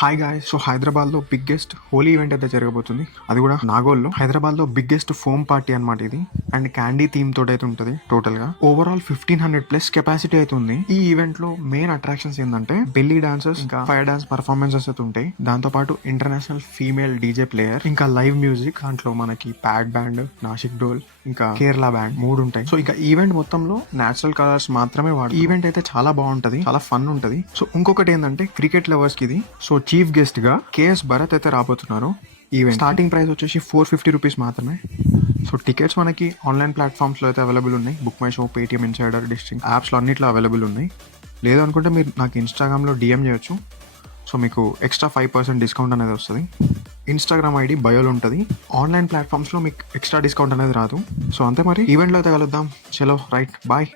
Hi guys. So హైదరాబాద్లో biggest Holi event అయితే జరగబోతుంది. అది కూడా నాగోల్లో. హైదరాబాద్లో బిగ్గెస్ట్ ఫోమ్ పార్టీ అనమాట ఇది. అండ్ క్యాండీ థీమ్ తోటి అయితే ఉంటుంది. టోటల్ గా ఓవరాల్ 1500+ కెపాసిటీ అయితే ఉంది. ఈ ఈవెంట్ లో మెయిన్ అట్రాక్షన్స్ ఏంటంటే బెల్లీ డాన్సర్స్, ఇంకా ఫైర్ డాన్స్ పర్ఫార్మెన్సెస్ అయితే ఉంటాయి. దాంతో పాటు ఇంటర్నేషనల్ ఫీమేల్ డీజే ప్లేయర్, ఇంకా లైవ్ మ్యూజిక్. దాంట్లో మనకి ప్యాడ్ బ్యాండ్, నాసిక్ డోల్, ఇంకా కేరళ బ్యాండ్ 3 ఉంటాయి. సో ఇక ఈవెంట్ మొత్తంలో నేచురల్ కలర్స్ మాత్రమే వాడు. ఈవెంట్ అయితే చాలా బాగుంటది, చాలా ఫన్ ఉంటది. సో ఇంకొకటి ఏంటంటే క్రికెట్ లవర్స్ కి ఇది. సో చీఫ్ గెస్ట్ గా కేఎస్ భరత్ అయితే రాబోతున్నారు. ఈవెంట్ స్టార్టింగ్ ప్రైస్ వచ్చేసి 450 రూపీస్ మాత్రమే. సో టికెట్స్ మనకి ఆన్లైన్ ప్లాట్ఫామ్స్ లో అయితే అవైలబుల్ ఉన్నాయి. Book my show, Paytm, insider, District apps లో అన్నిట్లో అవైలబుల్ ఉన్నాయి. లేదు అనుకుంటే మీరు నాకు ఇన్స్టాగ్రామ్ లో డిఎం చేయొచ్చు. సో మీకు ఎక్స్ట్రా 5% డిస్కౌంట్ అనేది వస్తుంది. ఇన్స్టాగ్రామ్ ఐడి బయోలో ఉంటుంది. ఆన్లైన్ ప్లాట్ఫామ్స్లో మీకు ఎక్స్ట్రా డిస్కౌంట్ అనేది రాదు. సో అంతే, మరి ఈవెంట్లో అయితే కలుద్దాం. చలో రైట్, బాయ్.